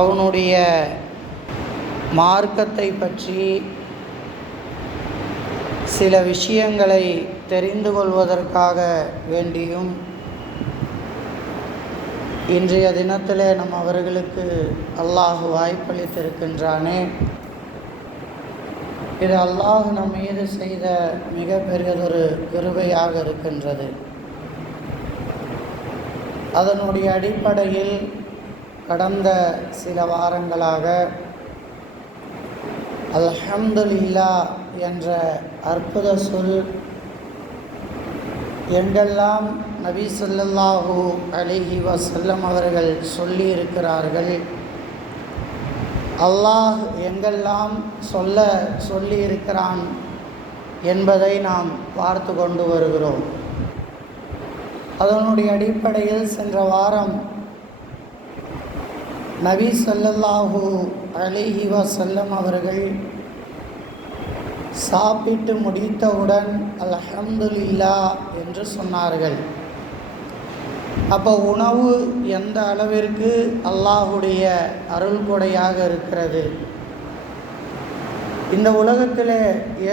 அவனுடைய மார்க்கத்தை பற்றி சில விஷயங்களை தெரிந்து கொள்வதற்காக வேண்டியும் இன்றைய தினத்திலே நம் அவர்களுக்கு அல்லாஹ் வாய்ப்பளித்திருக்கின்றானே. இது அல்லாஹ் நம் மீது செய்த மிக பெரியதொரு கிருபையாக இருக்கின்றது. அதனுடைய அடிப்படையில் கடந்த சில வாரங்களாக அல்ஹம்துலில்லா என்ற அற்புத சொல் எங்கெல்லாம் நபி ஸல்லல்லாஹு அலிஹி வசல்லம் அவர்கள் சொல்லி இருக்கிறார்கள் அல்லாஹ் எங்கெல்லாம் சொல்ல சொல்லி இருக்கிறான் என்பதை நாம் பார்த்து கொண்டு வருகிறோம். அதனுடைய அடிப்படையில் சென்ற வாரம் நபி சல்லல்லாஹு அலைஹி வசல்லம் அவர்கள் சாப்பிட்டு முடித்தவுடன் அல்ஹம்துலில்லா என்று சொன்னார்கள். அப்போ உணவு எந்த அளவிற்கு அல்லாஹுடைய அருள் கொடையாக இருக்கிறது? இந்த உலகத்தில்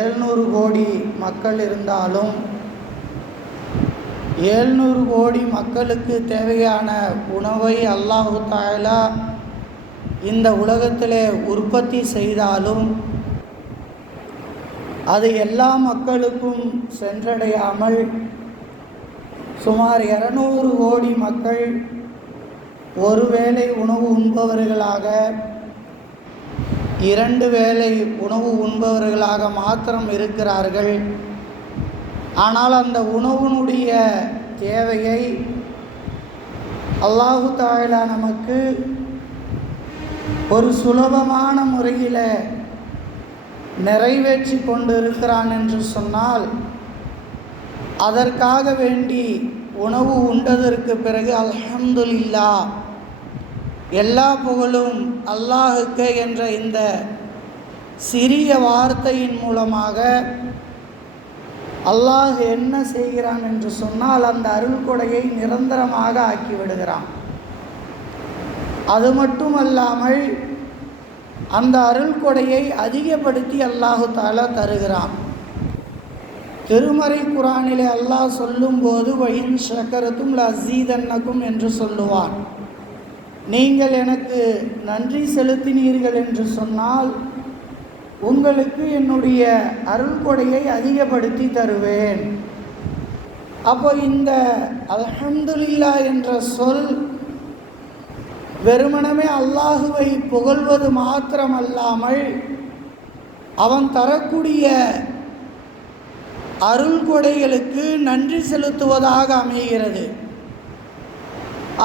எழுநூறு கோடி மக்கள் இருந்தாலும் ஏழ்நூறு கோடி மக்களுக்கு தேவையான உணவை அல்லாஹு தாலா இந்த உலகத்தில் உற்பத்தி செய்தாலும் அது எல்லா மக்களுக்கும் சென்றடையாமல் சுமார் இரநூறு கோடி மக்கள் ஒரு வேளை உணவு உண்பவர்களாக இரண்டு வேளை உணவு உண்பவர்களாக மாத்திரம் இருக்கிறார்கள். ஆனால் அந்த உணவுனுடைய தேவையை அல்லாஹு தாலா நமக்கு ஒரு சுலபமான முறையில் நிறைவேற்றி கொண்டு இருக்கிறான் என்று சொன்னால் அதற்காக வேண்டி உணவு உண்டதற்கு பிறகு அல்ஹம்துலில்லா எல்லா புகழும் அல்லாஹுக்கு என்ற இந்த சிறிய வார்த்தையின் மூலமாக அல்லாஹ் என்ன செய்கிறான் என்று சொன்னால் அந்த அருள்கொடையை நிரந்தரமாக ஆக்கி விடுகிறான் அது மட்டுமல்லாமல் அந்த அருள் கொடையை அதிகப்படுத்தி அல்லாஹு தாலா தருகிறான். திருமறை குரானிலே அல்லாஹ் சொல்லும்போது வயின் சக்கரத்தும் லசீதன்னக்கும் என்று சொல்லுவான். நீங்கள் எனக்கு நன்றி செலுத்தினீர்கள் என்று சொன்னால் உங்களுக்கு என்னுடைய அருள் கொடையை அதிகப்படுத்தி தருவேன். அப்போ இந்த அல்ஹம்துலில்லா என்ற சொல் வெறுமனமே அல்லாஹுவை புகழ்வது மாத்திரமல்லாமல் அவன் தரக்கூடிய அருள் கொடைகளுக்கு நன்றி செலுத்துவதாக அமைகிறது.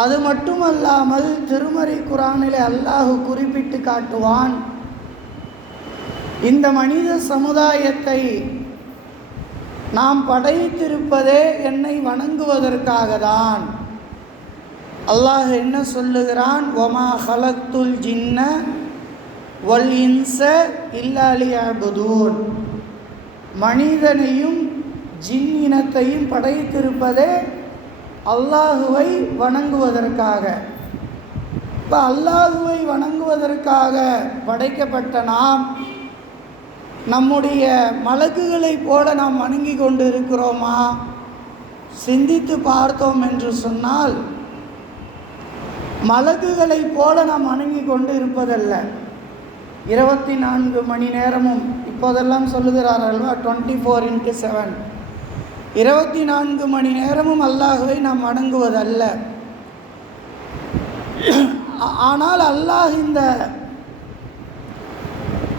அது மட்டுமல்லாமல் திருமறை குரானில் அல்லாஹு குறிப்பிட்டு காட்டுவான் இந்த மனித சமுதாயத்தை நாம் படைத்திருப்பதே என்னை வணங்குவதற்காக தான் அல்லாஹ் என்ன சொல்லுகிறான்? ஒமா ஹலத்துல் ஜின்ன வல் இன்ச இல்லாலியாபுதூன் மனிதனையும் ஜின் இனத்தையும் படைத்திருப்பதே அல்லாஹுவை வணங்குவதற்காக. இப்போ அல்லாஹுவை வணங்குவதற்காக படைக்கப்பட்ட நாம் நம்முடைய மலக்குகளைப் போல நாம் வணங்கி கொண்டு இருக்கிறோமா சிந்தித்து பார்த்தோம் என்று சொன்னால் மலக்குகளைப் போல நாம் வணங்கி கொண்டு இருப்பதல்ல. இருபத்தி நான்கு மணி நேரமும் இப்போதெல்லாம் சொல்லுகிறார் அல்வா டுவெண்ட்டி ஃபோர் இன்ட்டு செவன் இருபத்தி நான்கு மணி நேரமும் அல்லாஹுவை நாம் வணங்குவதல்ல ஆனால் அல்லாஹ் இந்த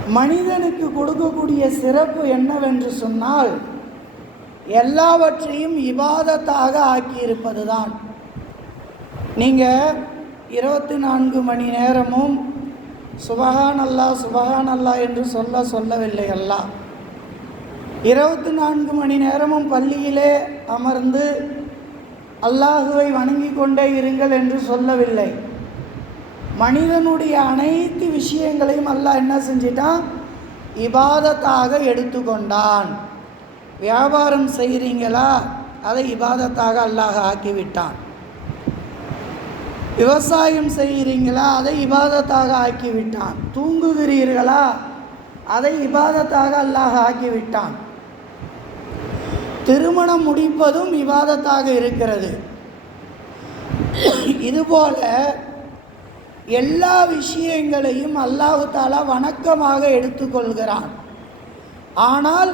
மனிதனுக்கு கொடுக்கக்கூடிய சிறப்பு என்னவென்று சொன்னால் எல்லாவற்றையும் இபாதத்தாக ஆக்கியிருப்பது தான் நீங்கள் இருபத்தி நான்கு மணி நேரமும் சுபகான் அல்லா சுபகான் அல்லா என்று சொல்ல சொல்லவில்லை அல்லாஹ் இருபத்தி நான்கு மணி நேரமும் பள்ளியிலே அமர்ந்து அல்லாஹுவை வணங்கி கொண்டே இருங்கள் என்று சொல்லவில்லை. மனிதனுடைய அனைத்து விஷயங்களையும் அல்லாஹ் என்ன செஞ்சிட்டான்? இபாதத்தாக எடுத்துக்கொண்டான். வியாபாரம் செய்கிறீங்களா அதை இபாதத்தாக அல்லாஹ் ஆக்கிவிட்டான். விவசாயம் செய்கிறீங்களா? அதை இபாதத்தாக ஆக்கிவிட்டான். தூங்குகிறீர்களா? அதை இபாதத்தாக அல்லாஹ் ஆக்கிவிட்டான். திருமணம் முடிப்பதும் இபாதத்தாக இருக்கிறது. இதுபோல எல்லா விஷயங்களையும் அல்லாஹு தாலா வணக்கமாக எடுத்துக்கொள்கிறான். ஆனால்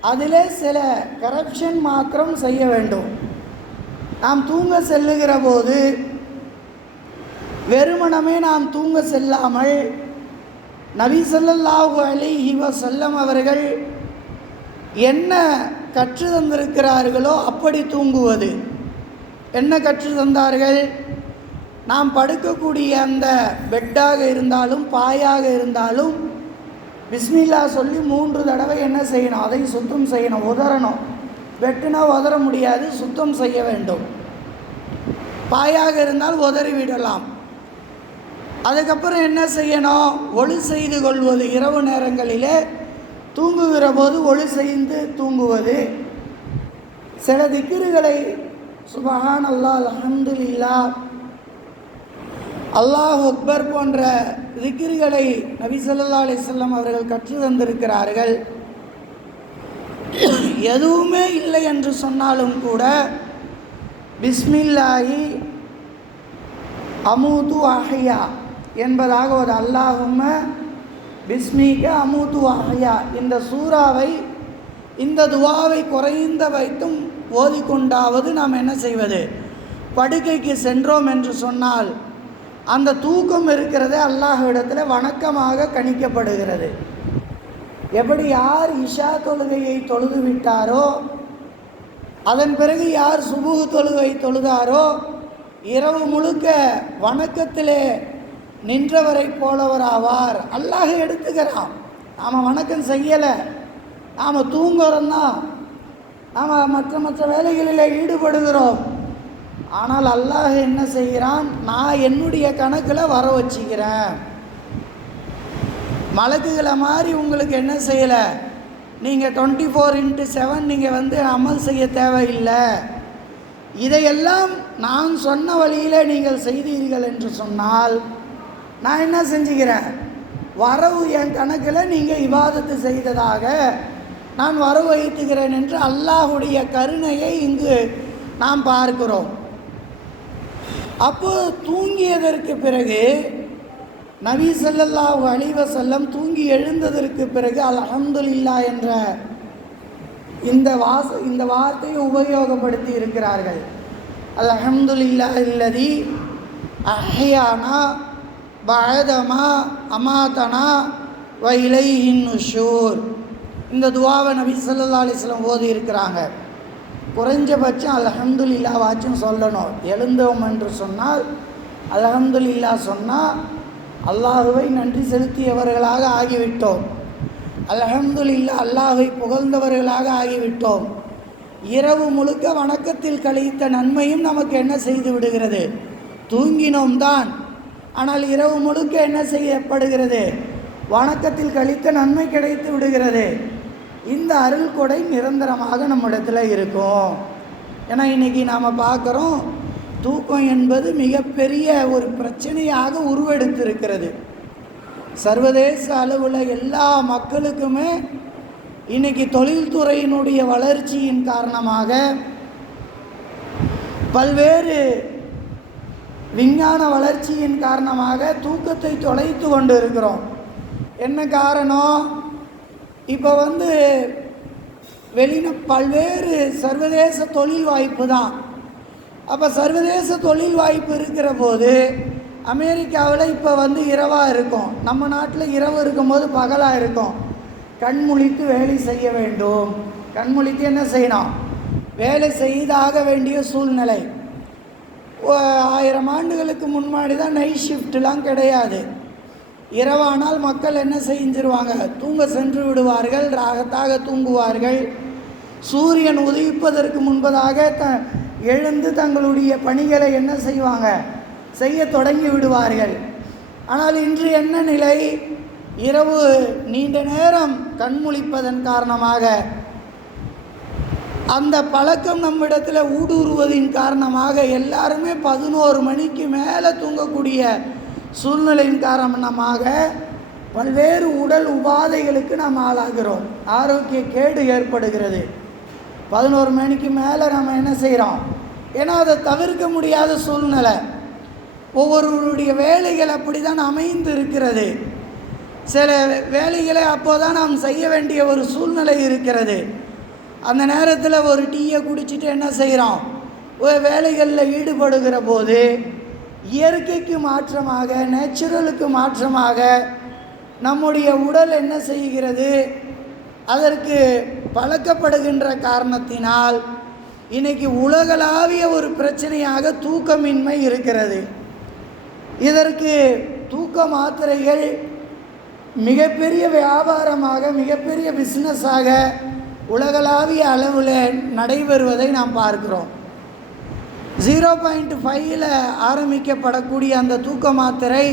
அதிலே சில கரப்ஷன் மாத்திரம் செய்ய வேண்டும். நாம் தூங்க செல்லுகிற போது வெறுமனமே நாம் தூங்க செல்லாமல் நபி ஸல்லல்லாஹு அலைஹி செல்லம் அவர்கள் என்ன கற்று தந்திருக்கிறார்களோ அப்படி தூங்குவது. என்ன கற்று தந்தார்கள்? நாம் படுக்கக்கூடிய அந்த பெட்டாக இருந்தாலும் பாயாக இருந்தாலும் பிஸ்மில்லா சொல்லி மூன்று தடவை என்ன செய்யணும்? அதை சுத்தம் செய்யணும் உதறணும். வெட்டுனா உதற முடியாது சுத்தம் செய்ய வேண்டும். பாயாக இருந்தால் உதறி விடலாம். அதுக்கப்புறம் என்ன செய்யணும்? ஒளி செய்து கொள்வது இரவு நேரங்களிலே தூங்குகிற போது ஒளி செய்து தூங்குவது. சில திக்கிறுகளை சுபஹான் அல்லாஹ் அல்ஹம்துலில்லா அல்லாஹ் அக்பர் போன்ற திக்கிரிகளை நபி ஸல்லல்லாஹு அவர்கள் கற்று தந்திருக்கிறார்கள். எதுவுமே இல்லை என்று சொன்னாலும் கூட பிஸ்மில்லாஹி அமுது அஹையா என்பதாக ஒரு அல்லாஹும பிஸ்மிக அமுது அஹ்யா இந்த சூறாவை இந்த துவாவை குறைந்த வைத்தும் ஓதிக்கொண்டாவது நாம் என்ன செய்வது? படுக்கைக்கு சென்றோம் என்று சொன்னால் அந்த தூக்கம் இருக்கிறதே அல்லாஹிடத்தில் வணக்கமாக கணிக்கப்படுகிறது. எப்படி யார் இஷா தொழுகையை தொழுது விட்டாரோ அதன் பிறகு யார் சுபுகு தொழுகை தொழுதாரோ இரவு முழுக்க வணக்கத்திலே நின்றவரை போலவர் ஆவார் அல்லாஹ் எடுத்துக்கிறான். நாம் வணக்கம் செய்யலை. நாம் தூங்குறோம்னா நாம் மற்ற மற்ற வேலைகளில் ஈடுபடுகிறோம். ஆனால் அல்லாஹ் என்ன செய்கிறான்? நான் என்னுடைய கணக்கில் வர வச்சுக்கிறேன். மலக்குகளை மாதிரி உங்களுக்கு என்ன செய்யலை? நீங்கள் டுவெண்ட்டி ஃபோர் இன்ட்டு செவன் நீங்கள் வந்து அமல் செய்ய தேவையில்லை. இதையெல்லாம் நான் சொன்ன வழியில் நீங்கள் செய்தீர்கள் என்று சொன்னால் நான் என்ன செஞ்சுக்கிறேன்? வரவு என் கணக்கில் நீங்கள் விவாதத்து செய்ததாக நான் வரவு வைத்துக்கிறேன் என்று அல்லாஹுடைய கருணையை இங்கு நாம் பார்க்கிறோம். அப்போ தூங்கியதற்கு பிறகு நபி ஸல்லல்லாஹு அலைஹி செல்லம் தூங்கி எழுந்ததற்கு பிறகு அல்ஹம்துலில்லா என்ற இந்த வாச இந்த வார்த்தையை உபயோகப்படுத்தி இருக்கிறார்கள். அல்ஹம்துலில்லா இல்லதி அஹையானா பஅதமா அமாதனா வ இலைஹின் நுஷூர். இந்த துவாவை நபி சொல்லா அலைஹி ஓதி இருக்கிறாங்க குறைஞ்சபட்சம் அல்ஹம்துலில்லா வாச்சும் சொல்லணும். எழுந்தோம் என்று சொன்னால் அல்ஹம்துலில்லா சொன்னால் அல்லாஹுவை நன்றி செலுத்தியவர்களாக ஆகிவிட்டோம். அலஹம்துல்லா அல்லாஹை புகழ்ந்தவர்களாக ஆகிவிட்டோம். இரவு முழுக்க வணக்கத்தில் கழித்த நன்மையும் நமக்கு என்ன செய்து விடுகிறது? தூங்கினோம் தான் ஆனால் இரவு முழுக்க என்ன செய்யப்படுகிறது? வணக்கத்தில் கழித்த நன்மை கிடைத்து விடுகிறது. இந்த அருள் கொடை நிரந்தரமாக நம்மிடத்தில் இருக்கும். ஏன்னா இன்றைக்கி நாம் பார்க்குறோம் தூக்கம் என்பது மிகப்பெரிய ஒரு பிரச்சனையாக உருவெடுத்திருக்கிறது. சர்வதேச அளவில் எல்லா மக்களுக்குமே இன்றைக்கி தொழில்துறையினுடைய வளர்ச்சியின் காரணமாக பல்வேறு விஞ்ஞான வளர்ச்சியின் காரணமாக தூக்கத்தை தொலைத்து கொண்டு இருக்கிறோம் என்ன காரணம்? இப்போ வந்து வெளின பல்வேறு சர்வதேச தொழில் வாய்ப்பு தான். அப்போ சர்வதேச தொழில் வாய்ப்பு இருக்கிற போது அமெரிக்காவில் இப்போ வந்து இரவாக இருக்கும். நம்ம நாட்டில் இரவு இருக்கும்போது பகலாக இருக்கும். கண்முழித்து வேலை செய்ய வேண்டும். கண்முழித்து என்ன செய்யணும்? வேலை செய்தாக வேண்டிய சூழ்நிலை. ஆயிரம் ஆண்டுகளுக்கு முன்னாடி தான் நைட் ஷிஃப்ட்லாம் கிடையாது. இரவானால் மக்கள் என்ன செஞ்சிருவாங்க? தூங்க சென்று விடுவார்கள் ராகத்தாக தூங்குவார்கள். சூரியன் உதிப்பதற்கு முன்பதாக த எழுந்து தங்களுடைய பணிகளை என்ன செய்வாங்க? செய்ய தொடங்கி விடுவார்கள். ஆனால் இன்று என்ன நிலை? இரவு நீண்ட நேரம் கண்முழிப்பதன் காரணமாக அந்த பழக்கம் நம்மிடத்தில் ஊடுருவதின் காரணமாக எல்லாருமே பதினோரு மணிக்கு மேலே தூங்கக்கூடிய சூழ்நிலையின் காரணமாக பல்வேறு உடல் உபாதைகளுக்கு நாம் ஆளாகிறோம். ஆரோக்கிய கேடு ஏற்படுகிறது. பதினோரு மணிக்கு மேலே நம்ம என்ன செய்கிறோம் ஏன்னா அதை தவிர்க்க முடியாத சூழ்நிலை. ஒவ்வொருவருடைய வேலைகள் அப்படி தான் அமைந்து இருக்கிறது சில வேலைகளை அப்போ தான் நாம் செய்ய வேண்டிய ஒரு சூழ்நிலை இருக்கிறது. அந்த நேரத்தில் ஒரு டீயை குடிச்சிட்டு என்ன செய்கிறோம் வேலைகளில் ஈடுபடுகிற போது இயற்கைக்கு மாற்றமாக நேச்சுரலுக்கு மாற்றமாக நம்முடைய உடல் என்ன செய்கிறது? அதற்கு பழக்கப்படுகின்ற காரணத்தினால் இன்னைக்கு உலகளாவிய ஒரு பிரச்சனையாக தூக்கமின்மை இருக்கிறது. இதற்கு தூக்க மாத்திரைகள் மிகப்பெரிய வியாபாரமாக மிகப்பெரிய பிஸ்னஸாக உலகளாவிய அளவில் நடைபெறுவதை நாம் பார்க்கிறோம். ஜீரோ பாயிண்ட் ஃபைவ்ல ஆரம்பிக்கப்படக்கூடிய அந்த தூக்க மாத்திரை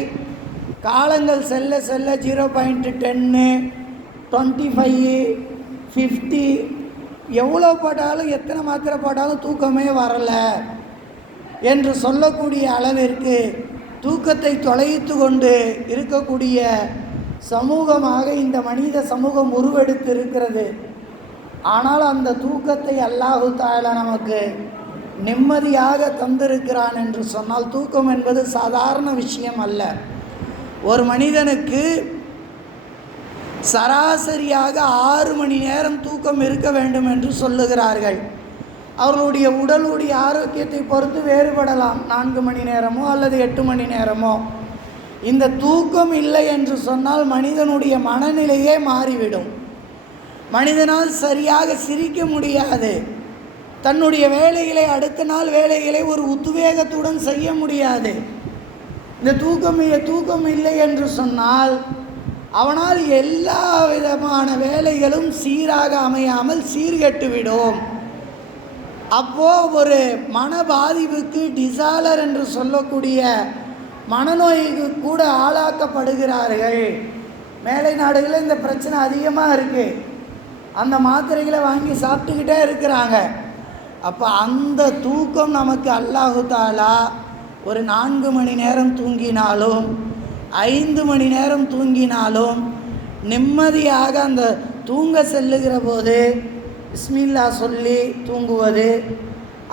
காலங்கள் செல்ல செல்ல ஜீரோ பாயிண்ட் டென்னு டுவெண்ட்டி ஃபைவ் ஃபிஃப்டி எவ்வளோ போட்டாலும் எத்தனை மாத்திரை போட்டாலும் தூக்கமே வரலை என்று சொல்லக்கூடிய அளவிற்கு தூக்கத்தை தொலைத்து கொண்டு இருக்கக்கூடிய சமூகமாக இந்த மனித சமூகம் உருவெடுத்து இருக்கிறது. ஆனால் அந்த தூக்கத்தை அல்லாஹு தாலா நமக்கு நிம்மதியாக தந்திருக்கிறான் என்று சொன்னால் தூக்கம் என்பது சாதாரண விஷயம் அல்ல. ஒரு மனிதனுக்கு சராசரியாக ஆறு மணி நேரம் தூக்கம் இருக்க வேண்டும் என்று சொல்லுகிறார்கள். அவர்களுடைய உடலுடைய ஆரோக்கியத்தை பொறுத்து வேறுபடலாம். நான்கு மணி நேரமோ அல்லது எட்டு மணி நேரமோ. இந்த தூக்கம் இல்லை என்று சொன்னால் மனிதனுடைய மனநிலையே மாறிவிடும். மனிதனால் சரியாக சிரிக்க முடியாது. தன்னுடைய வேலைகளை அடுத்த நாள் வேலைகளை ஒரு உத்வேகத்துடன் செய்ய முடியாது. இந்த தூக்கம் தூக்கம் இல்லை என்று சொன்னால் அவனால் எல்லா விதமான வேலைகளும் சீராக அமையாமல் சீர்கெட்டுவிடும். அப்போ ஒரு மன பாதிப்புக்கு டிசாலர் என்று சொல்லக்கூடிய மனநோய்க்கு கூட ஆளாக்கப்படுகிறார்கள். மேலை நாடுகளில் இந்த பிரச்சனை அதிகமாக இருக்குது அந்த மாத்திரைகளை வாங்கி சாப்பிட்டுக்கிட்டே இருக்கிறாங்க. அப்போ அந்த தூக்கம் நமக்கு அல்லாஹுதாலா ஒரு நான்கு மணி நேரம் தூங்கினாலும் ஐந்து மணி நேரம் தூங்கினாலும் நிம்மதியாக அந்த தூங்க செல்லுகிற போது பிஸ்மில்லா சொல்லி தூங்குவது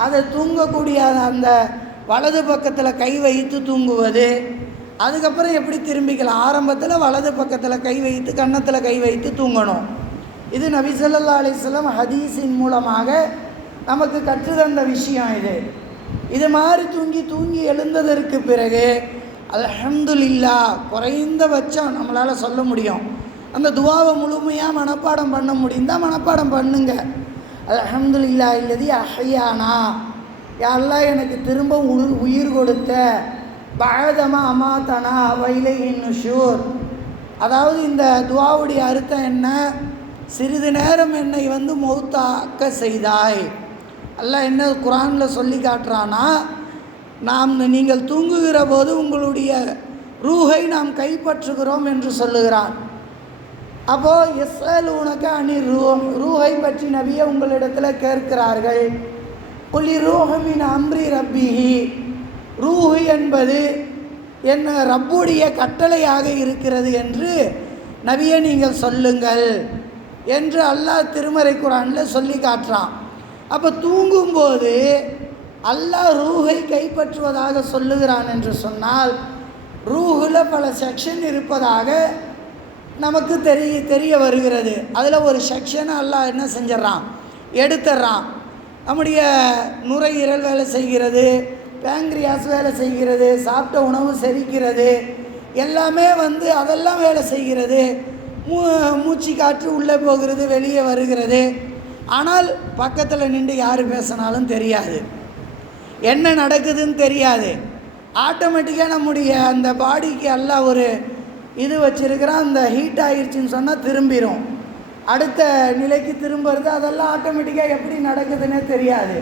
அதை தூங்கக்கூடிய அந்த வலது பக்கத்தில் கை வைத்து தூங்குவது அதுக்கப்புறம் எப்படி திரும்பிக்கலாம்? ஆரம்பத்தில் வலது பக்கத்தில் கை வைத்து கன்னத்தில் கை வைத்து தூங்கணும். இது நபி ஸல்லல்லாஹு அலைஹி ஹதீஸின் மூலமாக நமக்கு கற்றுத்தந்த விஷயம் இது. இது மாதிரி தூங்கி தூங்கி எழுந்ததற்கு பிறகு அல்ஹம்துலில்லா குறைந்தபட்சம் நம்மளால் சொல்ல முடியும். அந்த துவாவை முழுமையாக மனப்பாடம் பண்ண முடிந்தால் மனப்பாடம் பண்ணுங்க. அல்ஹம்துலில்லா இல்லதி அஹையானா. யாரெல்லாம் எனக்கு திரும்ப உயிர் உயிர் கொடுத்த பாதமா அமாத்தனா வைலை ஷூர் அதாவது இந்த துவாவுடைய அர்த்தம் என்ன? சிறிது நேரம் என்னை வந்து மௌத்தாக்க செய்தாய். அல்ல என்ன குரானில் சொல்லி காட்டுறானா? நாம் நீங்கள் தூங்குகிற போது உங்களுடைய ரூஹை நாம் கைப்பற்றுகிறோம் என்று சொல்லுகிறான். அப்போது எஸ்எல் உனக்கு அணி ரூஹம் ரூஹை பற்றி நபியை உங்களிடத்தில் கேட்கிறார்கள். குலி ரூஹமின் அம்ரி ரப்பிஹி. ரூஹு என்பது என்ன ரப்புடைய கட்டளையாக இருக்கிறது என்று நபியை நீங்கள் சொல்லுங்கள். என்று அல்லாஹ் திருமறை குரானில் சொல்லி காட்டுறான். அப்போ தூங்கும்போது அல்லாஹ் ரூஹை கைப்பற்றுவதாக சொல்லுகிறான் என்று சொன்னால் ரூஹில் பல செக்ஷன் இருப்பதாக நமக்கு தெரிய தெரிய வருகிறது. அதில் ஒரு செக்ஷனை அல்லாஹ் என்ன செஞ்சிடறான்? எடுத்துட்றான். நம்முடைய நுரையீரல் வேலை செய்கிறது பேங்க்ரியாஸ் வேலை செய்கிறது சாப்பிட்ட உணவு செரிக்கிறது எல்லாமே வந்து அதெல்லாம் வேலை செய்கிறது. மூ மூச்சு காற்று உள்ளே போகிறது வெளியே வருகிறது. ஆனால் பக்கத்தில் நின்று யார் பேசினாலும் தெரியாது. என்ன நடக்குதுன்னு தெரியாது. ஆட்டோமேட்டிக்காக நம்முடைய அந்த பாடிக்கு எல்லாம் ஒரு இது வச்சிருக்கிறான் அந்த ஹீட் ஆகிடுச்சின்னு சொன்னால் திரும்பிடும் அடுத்த நிலைக்கு திரும்புறது அதெல்லாம் ஆட்டோமேட்டிக்காக எப்படி நடக்குதுன்னே தெரியாது.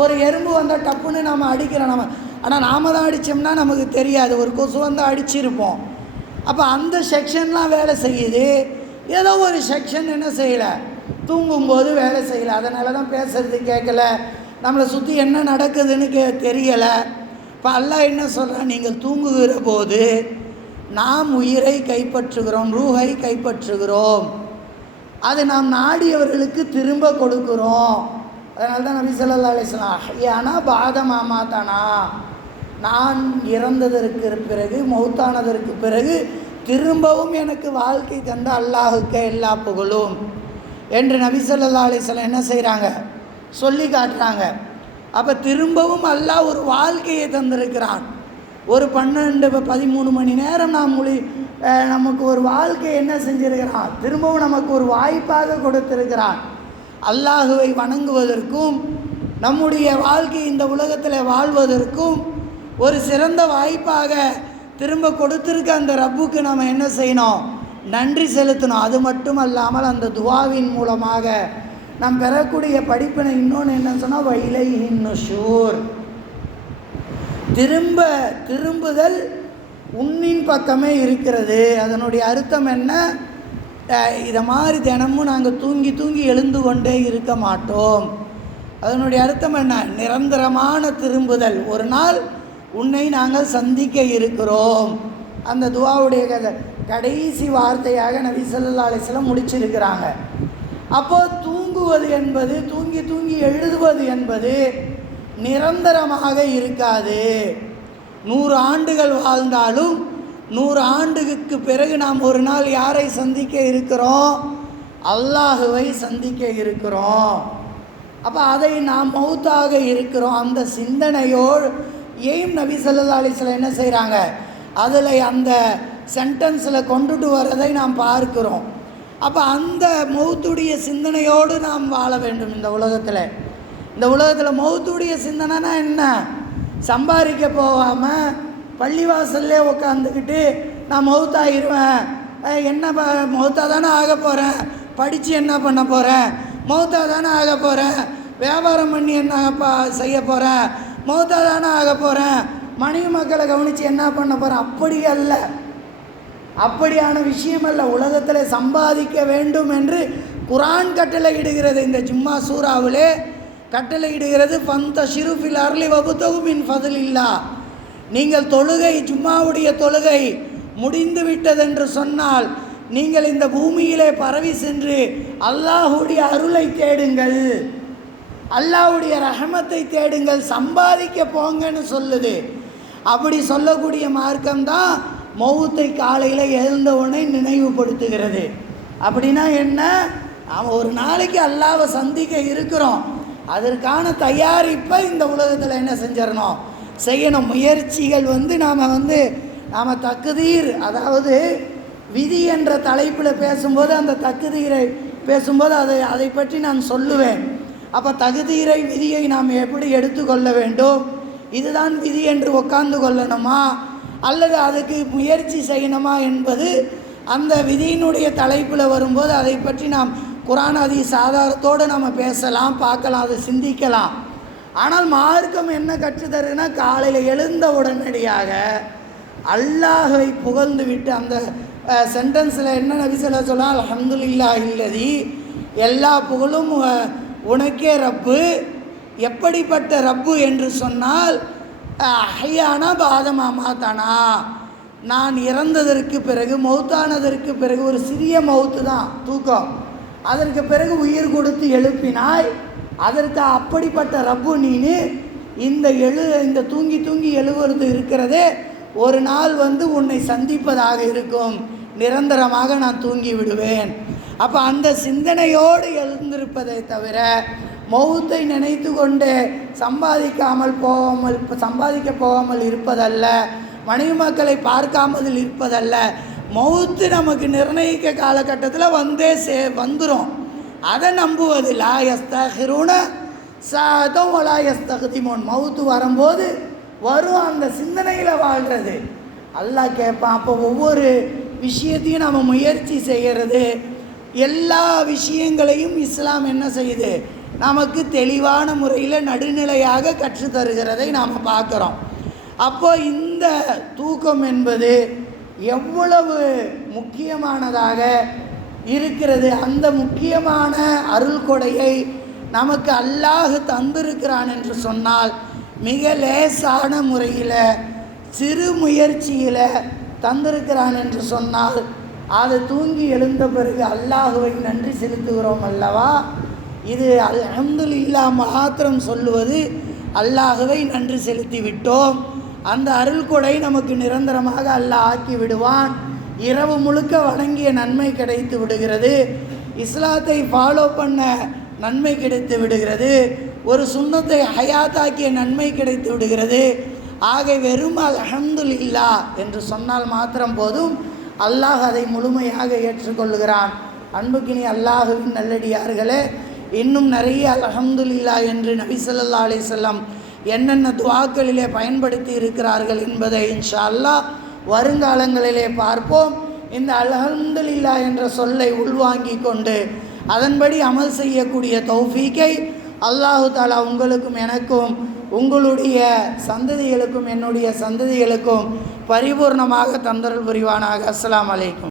ஒரு எறும்பு வந்தால் டப்புன்னு நம்ம அடிக்கிறோம் நம்ம ஆனால் நாம தான் அடித்தோம்னா நமக்கு தெரியாது. ஒரு கொசு வந்தால் அடிச்சிருப்போம். அப்போ அந்த செக்ஷன்லாம் வேலை செய்யுது. ஏதோ ஒரு செக்ஷன் என்ன செய்யலை? தூங்கும்போது வேலை செய்யலை. அதனால தான் பேசுறது கேட்கல. நம்மளை சுற்றி என்ன நடக்குதுன்னு கே தெரியலை. இப்போ அல்லாஹ் என்ன சொல்கிறான் நீங்கள் தூங்குகிற போது நாம் உயிரை கைப்பற்றுகிறோம் ரூஹை கைப்பற்றுகிறோம். அது நாம் நாடியவர்களுக்கு திரும்ப கொடுக்குறோம். அதனால தான் நபி சொல்லா அலிஸ்லாம் ஏன்னா பாதமாமா தானா? நான் இறந்ததற்கு பிறகு மௌத்தானதற்கு பிறகு திரும்பவும் எனக்கு வாழ்க்கை தந்த அல்லாஹுக்கு எல்லா புகழும். என்று நபிசல்லா அலிஸ்லாம் என்ன செய்கிறாங்க சொல்லி காட்டுறாங்க. அப்போ திரும்பவும் அல்லாஹ் ஒரு வாழ்க்கையை தந்திருக்கிறான். ஒரு பன்னெண்டு பதிமூணு மணி நேரம் நாம் மொழி நமக்கு ஒரு வாழ்க்கை என்ன செஞ்சிருக்கிறான்? திரும்பவும் நமக்கு ஒரு வாய்ப்பாக கொடுத்திருக்கிறான். அல்லாஹுவை வணங்குவதற்கும் நம்முடைய வாழ்க்கை இந்த உலகத்தில் வாழ்வதற்கும் ஒரு சிறந்த வாய்ப்பாக திரும்ப கொடுத்துருக்க அந்த ரப்புக்கு நம்ம என்ன செய்யணும்? நன்றி செலுத்தணும். அது மட்டும் அல்லாமல் அந்த துவாவின் மூலமாக நாம் பெறக்கூடிய படிப்பினை இன்னொன்று என்ன சொன்னால் வைலை ஷூர் திரும்ப திரும்புதல் உன்னின் பக்கமே இருக்கிறது. அதனுடைய அர்த்தம் என்ன? இதை மாதிரி தினமும் நாங்கள் தூங்கி தூங்கி எழுந்து கொண்டே இருக்க மாட்டோம். அதனுடைய அர்த்தம் என்ன? நிரந்தரமான திரும்புதல். ஒரு நாள் உன்னை நாங்கள் சந்திக்க இருக்கிறோம். அந்த துவாவுடைய கதை கடைசி வார்த்தையாக நபி சொல்லா அலிஸ்லாம் முடிச்சிருக்கிறாங்க. அப்போ தூங்குவது என்பது தூங்கி தூங்கி எழுதுவது என்பது நிரந்தரமாக இருக்காது. நூறு ஆண்டுகள் வாழ்ந்தாலும் நூறு ஆண்டுக்கு பிறகு நாம் ஒரு நாள் யாரை சந்திக்க இருக்கிறோம்? அல்லாஹுவை சந்திக்க இருக்கிறோம். அப்போ அதை நாம் மௌத்தாக இருக்கிறோம். அந்த சிந்தனையோடு ஏன் நபி ஸல்லல்லாஹு அலைஹி என்ன செய்கிறாங்க அதில் அந்த சென்டென்ஸில் கொண்டுட்டு வரதை நாம் பார்க்கிறோம். அப்போ அந்த மௌத்துடைய சிந்தனையோடு நாம் வாழ வேண்டும் இந்த உலகத்தில். இந்த உலகத்தில் மௌத்துடைய சிந்தனைனா என்ன? சம்பாதிக்க போகாமல் பள்ளிவாசல்லே உட்காந்துக்கிட்டு நான் மௌத்தாயிருவேன். என்ன ப மௌத்தா தானே ஆக போகிறேன் படித்து என்ன பண்ண போகிறேன் மௌத்தா தானே ஆக போகிறேன் வியாபாரம் பண்ணி என்ன செய்ய போகிறேன் மௌத்தா தானே ஆக போகிறேன் மனைவி மக்களை கவனித்து என்ன பண்ண போகிறேன் அப்படி அல்ல. அப்படியான விஷயம் அல்ல. உலகத்தில் சம்பாதிக்க வேண்டும் என்று குரான் கட்டளை இடுகிறது. இந்த ஜும்மா சூறாவிலே கட்டளை இடுகிறது. பந்த ஷிருஃபில் அர்லி வகுத்தகுமின் பதில் இல்லா நீங்கள் தொழுகை ஜும்மாவுடைய தொழுகை முடிந்து விட்டதென்று சொன்னால் நீங்கள் இந்த பூமியிலே பரவி சென்று அல்லாஹுடைய அருளை தேடுங்கள். அல்லாஹ்வுடைய ரஹமத்தை தேடுங்கள் சம்பாதிக்க போங்கன்னு சொல்லுது. அப்படி சொல்லக்கூடிய மார்க்கம்தான் மௌத்தை காலையில் எழுந்த உடனே நினைவுபடுத்துகிறது. அப்படின்னா என்ன? நாம் ஒரு நாளைக்கு அல்லாவை சந்திக்க இருக்கிறோம். அதற்கான தயாரிப்பை இந்த உலகத்தில் என்ன செஞ்சிடணும்? செய்யணும். முயற்சிகள் வந்து நாம் வந்து நாம் தக்குதீர் அதாவது விதி என்ற தலைப்பில் பேசும்போது அந்த தக்குதீரை பேசும்போது அதை அதை பற்றி நான் சொல்லுவேன். அப்போ தகுதீரை விதியை நாம் எப்படி எடுத்துக்கொள்ள வேண்டும்? இதுதான் விதி என்று உட்கார்ந்து கொள்ளணுமா? அல்லது அதுக்கு முயற்சி செய்யணுமா என்பது அந்த விதியினுடைய தலைப்பில் வரும்போது அதை பற்றி நாம் குரான் அதி சாதாரத்தோடு நம்ம பேசலாம் பார்க்கலாம் அதை சிந்திக்கலாம். ஆனால் மார்க்கம் என்ன கற்றுத்தருன்னா காலையில் எழுந்த உடனடியாக அல்லாஹை புகழ்ந்து விட்டு அந்த சென்டென்ஸில் என்ன நபிசல்ல சொன்னால் அல்ஹம்துலில்லாஹ் இல்லதி எல்லா புகழும் உனக்கே ரப்பு. எப்படிப்பட்ட ரப்பு என்று சொன்னால் ஐயானா பாதமா மாத்தானா? நான் இறந்ததற்கு பிறகு மௌத்தானதற்கு பிறகு ஒரு சிறிய மௌத்து தான் தூக்கம். அதற்கு பிறகு உயிர் கொடுத்து எழுப்பினாய். அதற்கு அப்படிப்பட்ட ரப்பு நீனு. இந்த எழு இந்த தூங்கி தூங்கி எழுவது இருக்கிறதே ஒரு நாள் வந்து உன்னை சந்திப்பதாக இருக்கும். நிரந்தரமாக நான் தூங்கி விடுவேன். அப்போ அந்த சிந்தனையோடு எழுந்திருப்பதை தவிர மௌத்தை நினைத்து கொண்டு சம்பாதிக்காமல் போகாமல் சம்பாதிக்க போகாமல் இருப்பதல்ல மனைவி மக்களை பார்க்காமல் இருப்பதல்ல மௌத்து நமக்கு நிர்ணயிக்க காலகட்டத்தில் வந்தே சே வந்துடும் அதை நம்புவது லா எஸ்தகிருன சாதம் ஒலா எஸ்தகுதிமோன் மௌத்து வரும்போது வரும் அந்த சிந்தனையில் வாழ்கிறது அல்லாஹ் கேட்பான் அப்போ ஒவ்வொரு விஷயத்தையும் நம்ம முயற்சி செய்கிறது எல்லா விஷயங்களையும் இஸ்லாம் என்ன செய்யுது? நமக்கு தெளிவான முறையில் நடுநிலையாக கற்று தருகிறதை நாம் பார்க்குறோம். அப்போது இந்த தூக்கம் என்பது எவ்வளவு முக்கியமானதாக இருக்கிறது? அந்த முக்கியமான அருள் கொடையை நமக்கு அல்லாஹ் தந்திருக்கிறான் என்று சொன்னால் மிக லேசான முறையில் சிறு முயற்சியில் தந்திருக்கிறான் என்று சொன்னால் அதை தூங்கி எழுந்த பிறகு அல்லாஹுவை நன்றி செலுத்துகிறோம் அல்லவா? இது அல்ஹம்துலில்லா மாத்திரம் சொல்லுவது அல்லாஹுவை நன்றி செலுத்தி விட்டோம் அந்த அருள் கொடை நமக்கு நிரந்தரமாக அல்லாஹ் ஆக்கி விடுவான். இரவு முழுக்க வணங்கிய நன்மை கிடைத்து விடுகிறது. இஸ்லாத்தை ஃபாலோ பண்ண நன்மை கிடைத்து விடுகிறது. ஒரு சுண்ணத்தை ஹயாத்தாக்கிய நன்மை கிடைத்து விடுகிறது. ஆக வெறும் அல் அஹம்துலில்லா என்று சொன்னால் மாத்திரம் போதும். அல்லாஹ் அதை முழுமையாக ஏற்றுக்கொள்கிறான் அன்புக்கினி அல்லாஹுவின் நல்லடியார்களே இன்னும் நிறைய அல்ஹம்துலில்லா என்று நபி ஸல்லல்லாஹு அலைஹி என்னென்ன துவாக்களிலே பயன்படுத்தி இருக்கிறார்கள் என்பதை இன்ஷா அல்லாஹ் வருங்காலங்களிலே பார்ப்போம். இந்த அல்ஹம்துலில்லா என்ற சொல்லை உள்வாங்கி கொண்டு அதன்படி அமல் செய்யக்கூடிய தௌஃபீக்கை அல்லாஹு தாலா உங்களுக்கும் எனக்கும் உங்களுடைய சந்ததிகளுக்கும் என்னுடைய சந்ததிகளுக்கும் பரிபூர்ணமாக தந்தரல் புரிவானாக. அஸ்லாம் அலைக்கும்.